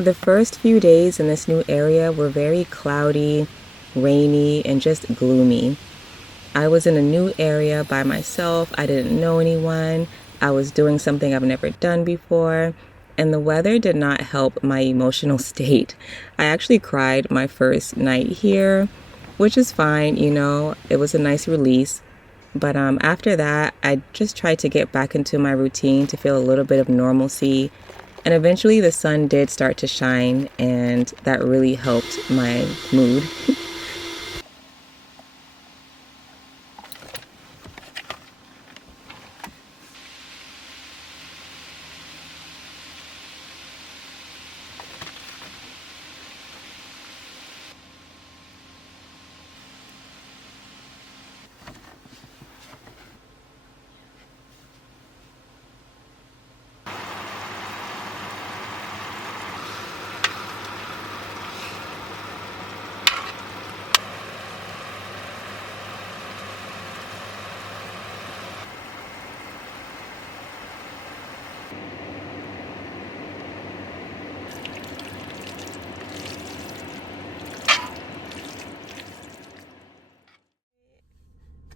The first few days in this new area were very cloudy, rainy, and just gloomy. I was in a new area by myself. I didn't know anyone. I was doing something I've never done before, and the weather did not help my emotional state. I actually cried my first night here, which is fine, it was a nice release. But after that, I just tried to get back into my routine to feel a little bit of normalcy. And eventually the sun did start to shine, and that really helped my mood.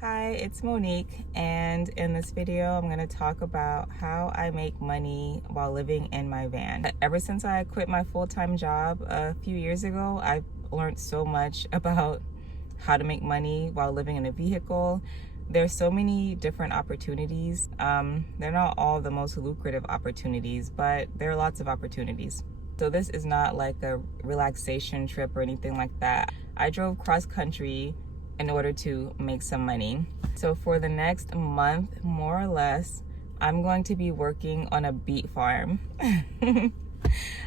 Hi, it's Monique, and in this video I'm going to talk about how I make money while living in my van. Ever since I quit my full-time job a few years ago, I've learned so much about how to make money while living in a vehicle. There's so many different opportunities. They're not all the most lucrative opportunities, but there are lots of opportunities. So this is not like a relaxation trip or anything like that. I drove cross-country in order to make some money. So for the next month, more or less, I'm going to be working on a beet farm. I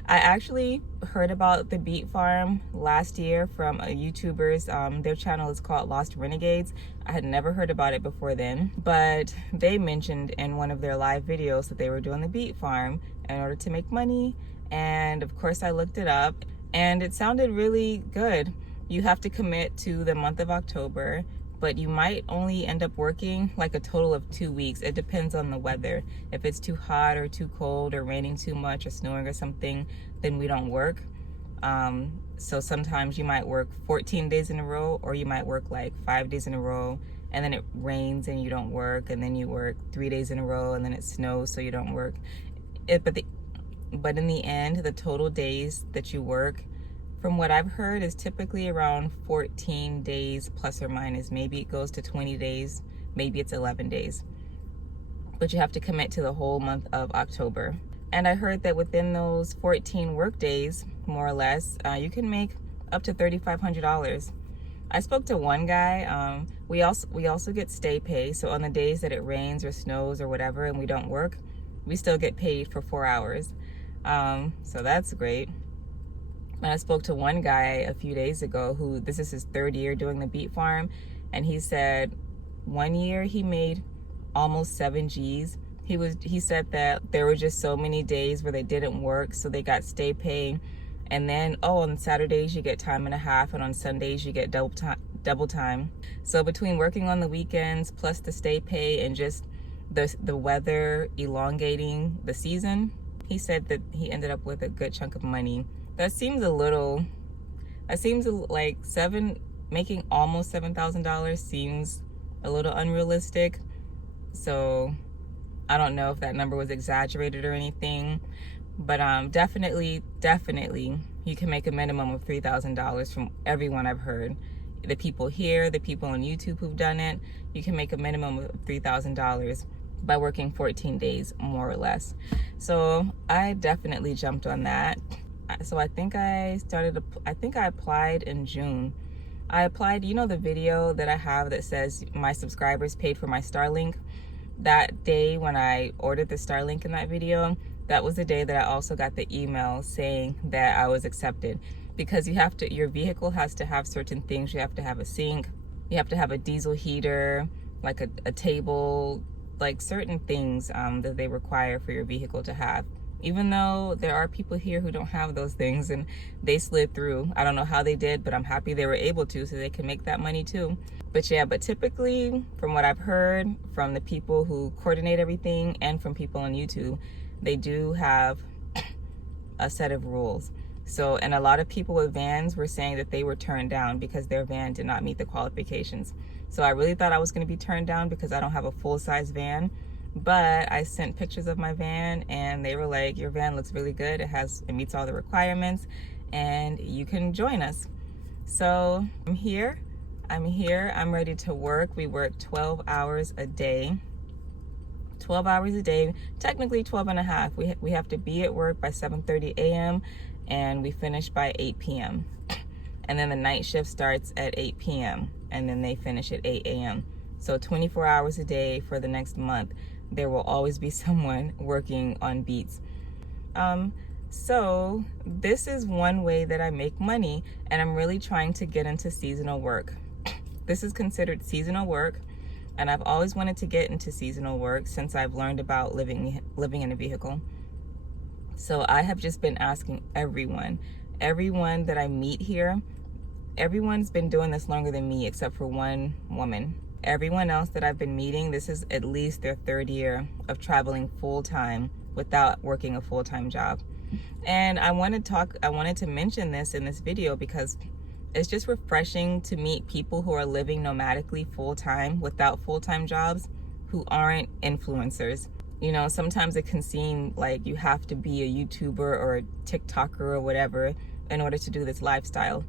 actually heard about the beet farm last year from YouTubers. Their channel is called Lost Renegades. I had never heard about it before then, but they mentioned in one of their live videos that they were doing the beet farm in order to make money. And of course I looked it up and it sounded really good. You have to commit to the month of October, but you might only end up working like a total of 2 weeks. It depends on the weather. If it's too hot or too cold or raining too much or snowing or something, then we don't work. So sometimes you might work 14 days in a row, or you might work like 5 days in a row, and then it rains and you don't work, and then you work 3 days in a row, and then it snows so you don't work. But in the end, the total days that you work, from what I've heard, is typically around 14 days plus or minus. Maybe it goes to 20 days, maybe it's 11 days. But you have to commit to the whole month of October. And I heard that within those 14 work days, more or less, you can make up to $3,500. I spoke to one guy. We also get stay pay. So on the days that it rains or snows or whatever and we don't work, we still get paid for 4 hours. So that's great. And I spoke to one guy a few days ago who, this is his 3rd year doing the beet farm, and he said 1 year he made almost 7 G's. He said that there were just so many days where they didn't work, so they got stay pay. And then, on Saturdays you get time and a half, and on Sundays you get double time. So between working on the weekends plus the stay pay and just the weather elongating the season, he said that he ended up with a good chunk of money. That seems like making almost $7,000 seems a little unrealistic. So I don't know if that number was exaggerated or anything, but definitely you can make a minimum of $3,000 from everyone I've heard. The people here, the people on YouTube who've done it, you can make a minimum of $3,000 by working 14 days, more or less. So I definitely jumped on that. So I think I applied in June. I applied, the video that I have that says my subscribers paid for my Starlink? That day when I ordered the Starlink in that video, that was the day that I also got the email saying that I was accepted. Because your vehicle has to have certain things. You have to have a sink, you have to have a diesel heater, like a table, like certain things that they require for your vehicle to have. Even though there are people here who don't have those things and they slid through. I don't know how they did, but I'm happy they were able to, so they can make that money too. But typically, from what I've heard from the people who coordinate everything and from people on YouTube, they do have a set of rules. So, and a lot of people with vans were saying that they were turned down because their van did not meet the qualifications. So I really thought I was going to be turned down because I don't have a full-size van. But I sent pictures of my van and they were like, your van looks really good. It meets all the requirements and you can join us. So I'm here. I'm ready to work. We work 12 hours a day. 12 hours a day, technically 12 and a half. We have to be at work by 7:30 a.m. and we finish by 8 p.m. And then the night shift starts at 8 p.m. and then they finish at 8 a.m. So 24 hours a day for the next month. There will always be someone working on beats. So this is one way that I make money, and I'm really trying to get into seasonal work. This is considered seasonal work. And I've always wanted to get into seasonal work since I've learned about living in a vehicle. So I have just been asking everyone that I meet here. Everyone's been doing this longer than me except for one woman. Everyone else that I've been meeting, this is at least their third year of traveling full-time without working a full-time job. And I wanted to mention this in this video because it's just refreshing to meet people who are living nomadically full-time without full-time jobs who aren't influencers. You know, sometimes it can seem like you have to be a YouTuber or a TikToker or whatever in order to do this lifestyle.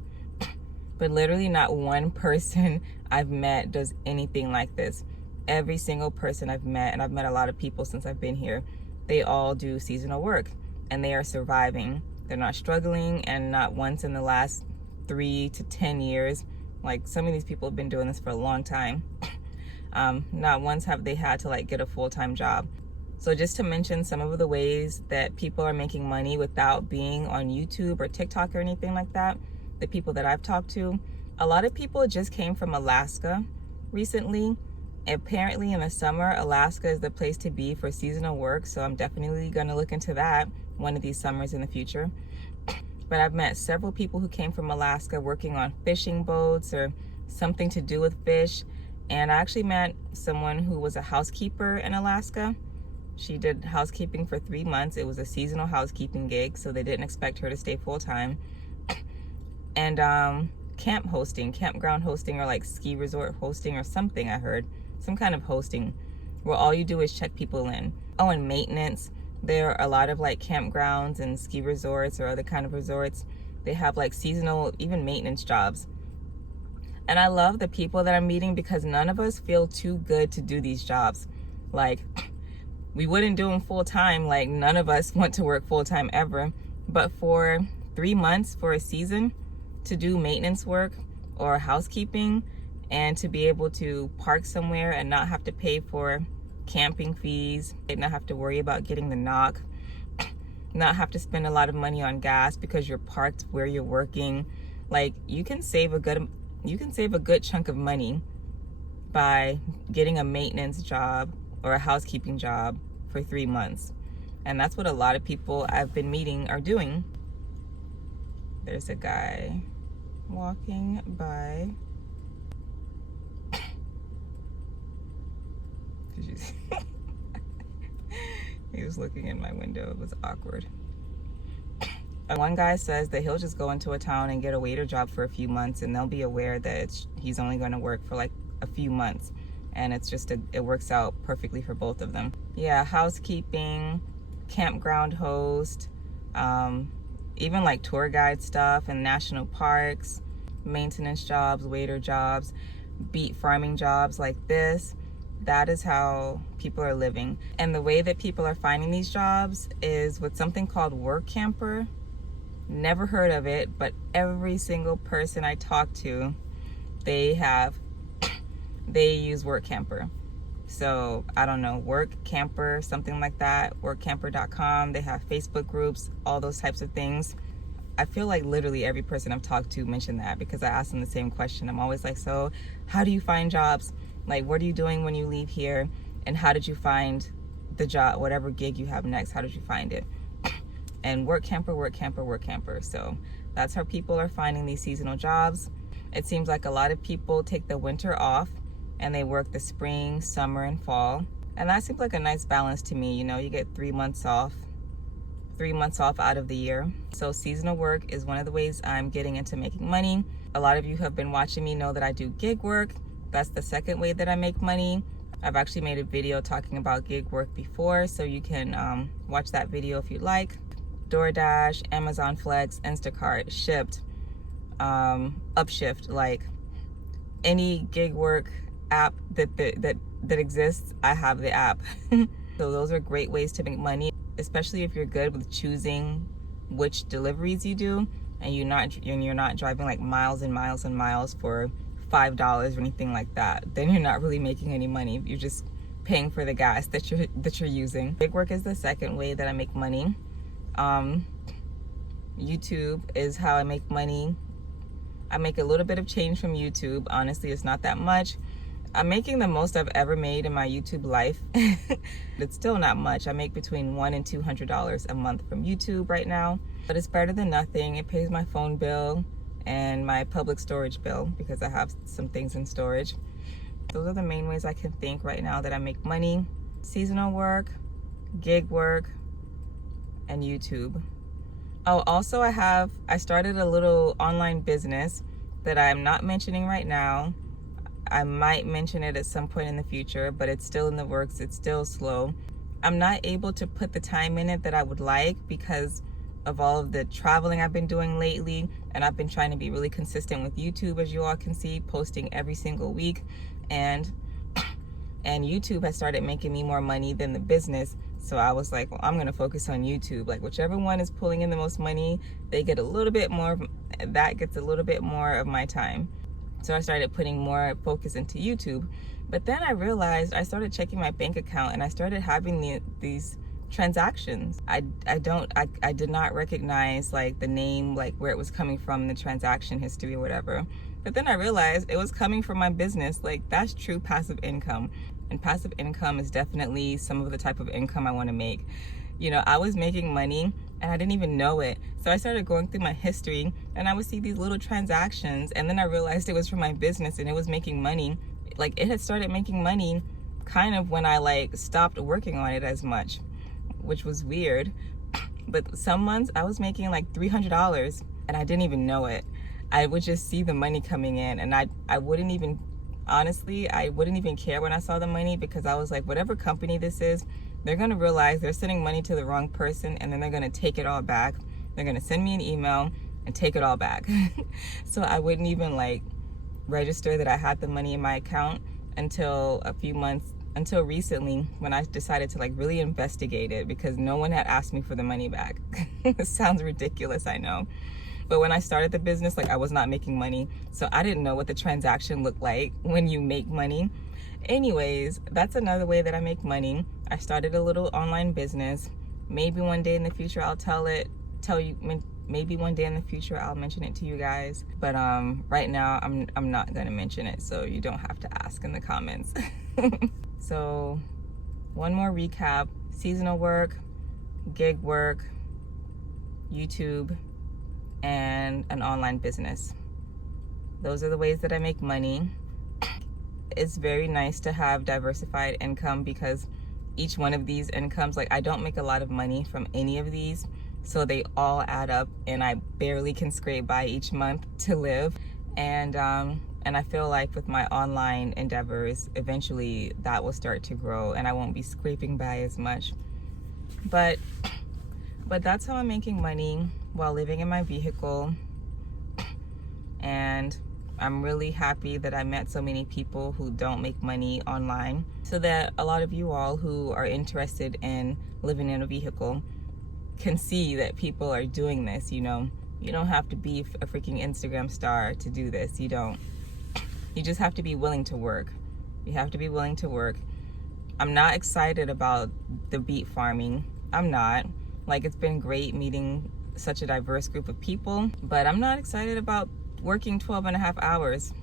But literally not one person I've met does anything like this. Every single person I've met, and I've met a lot of people since I've been here, they all do seasonal work and they are surviving. They're not struggling, and not once in the last 3 to 10 years, like some of these people have been doing this for a long time, not once have they had to like get a full-time job. So just to mention some of the ways that people are making money without being on YouTube or TikTok or anything like that, the people that I've talked to, a lot of people just came from Alaska recently. Apparently in the summer, Alaska is the place to be for seasonal work, so I'm definitely going to look into that one of these summers in the future. But I've met several people who came from Alaska working on fishing boats or something to do with fish. And I actually met someone who was a housekeeper in Alaska. She did housekeeping for 3 months. It was a seasonal housekeeping gig, so they didn't expect her to stay full-time. And campground hosting, or like ski resort hosting or something, I heard. Some kind of hosting where all you do is check people in. Oh, and maintenance. There are a lot of like campgrounds and ski resorts or other kind of resorts. They have like seasonal, even maintenance jobs. And I love the people that I'm meeting because none of us feel too good to do these jobs. Like, we wouldn't do them full time. Like, none of us want to work full time ever. But for 3 months, for a season, to do maintenance work or housekeeping, and to be able to park somewhere and not have to pay for camping fees, and not have to worry about getting the knock, not have to spend a lot of money on gas because you're parked where you're working. Like, you can save a good chunk of money by getting a maintenance job or a housekeeping job for 3 months. And that's what a lot of people I've been meeting are doing. There's a guy walking by. Did you see? He was looking in my window. It was awkward. And one guy says that he'll just go into a town and get a waiter job for a few months, and they'll be aware that he's only going to work for like a few months, and it works out perfectly for both of them. Yeah, housekeeping, campground host, even like tour guide stuff and national parks, maintenance jobs, waiter jobs, beet farming jobs like this. That is how people are living. And the way that people are finding these jobs is with something called Work Camper. Never heard of it, but every single person I talk to, they use Work Camper. So I don't know, Work Camper, something like that, workcamper.com. They have Facebook groups, all those types of things. I feel like literally every person I've talked to mentioned that because I asked them the same question. I'm always like, so how do you find jobs? Like, what are you doing when you leave here? And how did you find the job, whatever gig you have next, how did you find it? And Work Camper, Work Camper, Work Camper. So that's how people are finding these seasonal jobs. It seems like a lot of people take the winter off and they work the spring, summer, and fall. And that seems like a nice balance to me. You know, you get 3 months off 3 months off out of the year. So seasonal work is one of the ways I'm getting into making money. A lot of you who have been watching me know that I do gig work. That's the second way that I make money. I've actually made a video talking about gig work before, so you can watch that video if you'd like. DoorDash, Amazon Flex, Instacart, Shipped, Upshift, like any gig work app that exists, I have the app. So those are great ways to make money, especially if you're good with choosing which deliveries you do, and you're not driving like miles and miles and miles for $5 or anything like that. Then you're not really making any money. You're just paying for the gas that you're using. Gig work is the second way that I make money. YouTube is how I make money. I make a little bit of change from YouTube. Honestly, it's not that much. I'm making the most I've ever made in my YouTube life. It's still not much. I make between $100 and $200 a month from YouTube right now, but it's better than nothing. It pays my phone bill and my public storage bill because I have some things in storage. Those are the main ways I can think right now that I make money. Seasonal work, gig work, and YouTube. Oh, also I started a little online business that I'm not mentioning right now. I might mention it at some point in the future, but it's still in the works. It's still slow. I'm not able to put the time in it that I would like because of all of the traveling I've been doing lately, and I've been trying to be really consistent with YouTube, as you all can see, posting every single week, and YouTube has started making me more money than the business. So I was like, well, I'm gonna focus on YouTube. Like whichever one is pulling in the most money, they get a little bit more, that gets a little bit more of my time. So I started putting more focus into YouTube. But then I realized, I started checking my bank account and I started having these transactions. I did not recognize like the name, like where it was coming from, the transaction history or whatever. But then I realized it was coming from my business. Like that's true passive income. And passive income is definitely some of the type of income I want to make. You know, I was making money and I didn't even know it. So I started going through my history and I would see these little transactions, and then I realized it was from my business and it was making money. Like it had started making money kind of when I like stopped working on it as much, which was weird. But some months I was making like $300 and I didn't even know it. I would just see the money coming in and I wouldn't even, honestly, I wouldn't even care when I saw the money because I was like, whatever company this is, they're gonna realize they're sending money to the wrong person and then they're gonna take it all back. They're gonna send me an email and take it all back. So I wouldn't even like register that I had the money in my account until until recently when I decided to like really investigate it because no one had asked me for the money back. It sounds ridiculous, I know. But when I started the business, like I was not making money. So I didn't know what the transaction looked like when you make money. Anyways, that's another way that I make money. I started a little online business. Maybe one day in the future I'll maybe one day in the future I'll mention it to you guys. But right now I'm not gonna mention it, so you don't have to ask in the comments. So one more recap: seasonal work, gig work, YouTube, and an online business. Those are the ways that I make money. It's very nice to have diversified income because each one of these incomes, like I don't make a lot of money from any of these, so they all add up and I barely can scrape by each month to live. And I feel like with my online endeavors, eventually that will start to grow and I won't be scraping by as much. But that's how I'm making money while living in my vehicle. And I'm really happy that I met so many people who don't make money online, so that a lot of you all who are interested in living in a vehicle can see that people are doing this. You know, you don't have to be a freaking Instagram star to do this. You don't. You just have to be willing to work. You have to be willing to work. I'm not excited about the beet farming. I'm not. Like, it's been great meeting such a diverse group of people, but I'm not excited about working 12 and a half hours.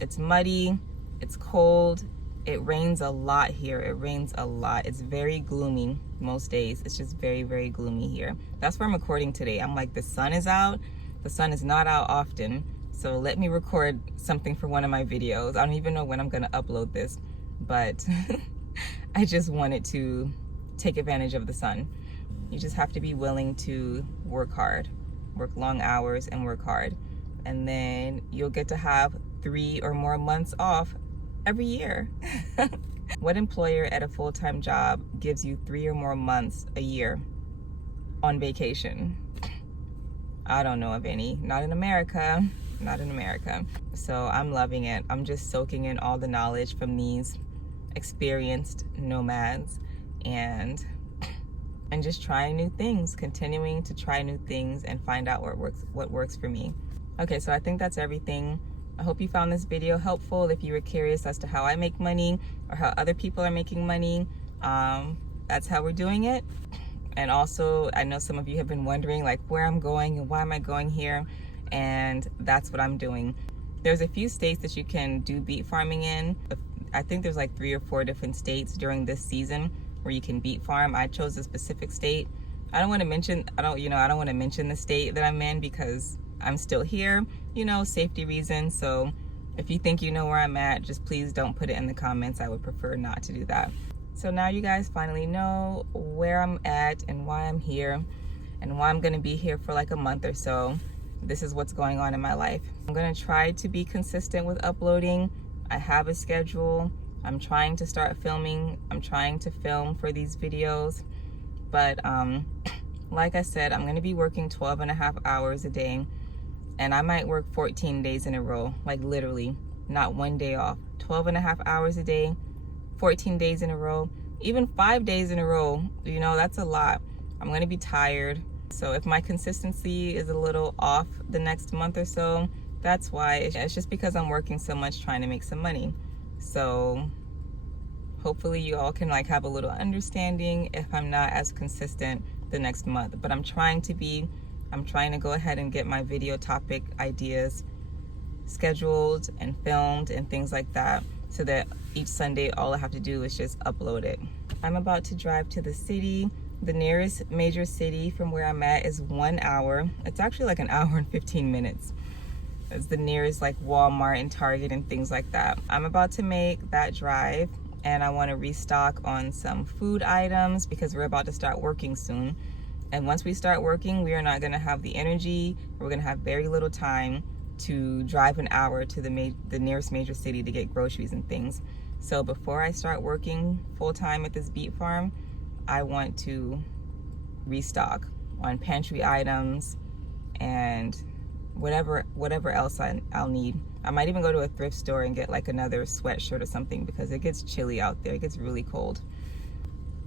It's muddy, it's cold, it rains a lot here. It rains a lot. It's very gloomy most days. It's just very, very gloomy here. That's where I'm recording today. I'm like, the sun is out. The sun is not out often, so let me record something for one of my videos. I don't even know when I'm gonna upload this, but I just wanted to take advantage of the sun. You just have to be willing to work hard, work long hours and work hard. And then you'll get to have 3 or more months off every year. What employer at a full-time job gives you 3 or more months a year on vacation? I don't know of any. Not in America. Not in America. So I'm loving it. I'm just soaking in all the knowledge from these experienced nomads and just trying new things, continuing to try new things and find out what works for me. Okay, so I think that's everything. I hope you found this video helpful. If you were curious as to how I make money or how other people are making money, that's how we're doing it. And also, I know some of you have been wondering like where I'm going and why am I going here, and that's what I'm doing. There's a few states that you can do beet farming in. I think there's like 3 or 4 different states during this season where you can beet farm. I chose a specific state. I don't want to mention the state that I'm in because I'm still here, safety reasons. So if you think you know where I'm at, just please don't put it in the comments. I would prefer not to do that. So now you guys finally know where I'm at and why I'm here and why I'm going to be here for like a month or so. This is what's going on in my life. I'm going to try to be consistent with uploading. I have a schedule. I'm trying to start filming. I'm trying to film for these videos. But like I said, I'm going to be working 12 and a half hours a day. And I might work 14 days in a row, like literally, not one day off. 12 and a half hours a day, 14 days in a row, even 5 days in a row. That's a lot. I'm going to be tired. So if my consistency is a little off the next month or so, that's why. It's just because I'm working so much trying to make some money. So hopefully you all can like have a little understanding if I'm not as consistent the next month. But I'm trying to go ahead and get my video topic ideas scheduled and filmed and things like that, so that each Sunday all I have to do is just upload it. I'm about to drive to the city. The nearest major city from where I'm at is 1 hour. It's actually like 1 hour and 15 minutes. It's the nearest like Walmart and Target and things like that. I'm about to make that drive, and I want to restock on some food items because we're about to start working soon. And once we start working, we are not going to have the energy. We're going to have very little time to drive 1 hour to the nearest major city to get groceries and things. So before I start working full-time at this beet farm, I want to restock on pantry items and whatever else I'll need. I might even go to a thrift store and get like another sweatshirt or something because it gets chilly out there. It gets really cold.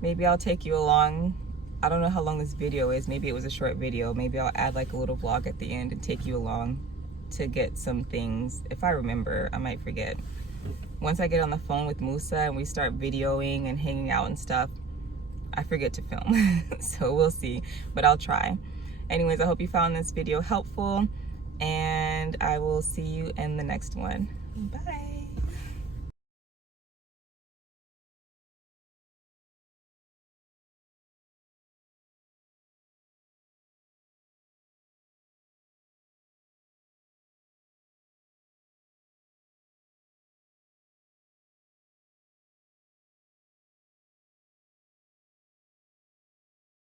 Maybe I'll take you along. I don't know how long this video is. Maybe it was a short video. Maybe I'll add like a little vlog at the end and take you along to get some things. If I remember, I might forget. Once I get on the phone with Musa and we start videoing and hanging out and stuff, I forget to film. So we'll see, but I'll try. Anyways, I hope you found this video helpful, and I will see you in the next one. Bye.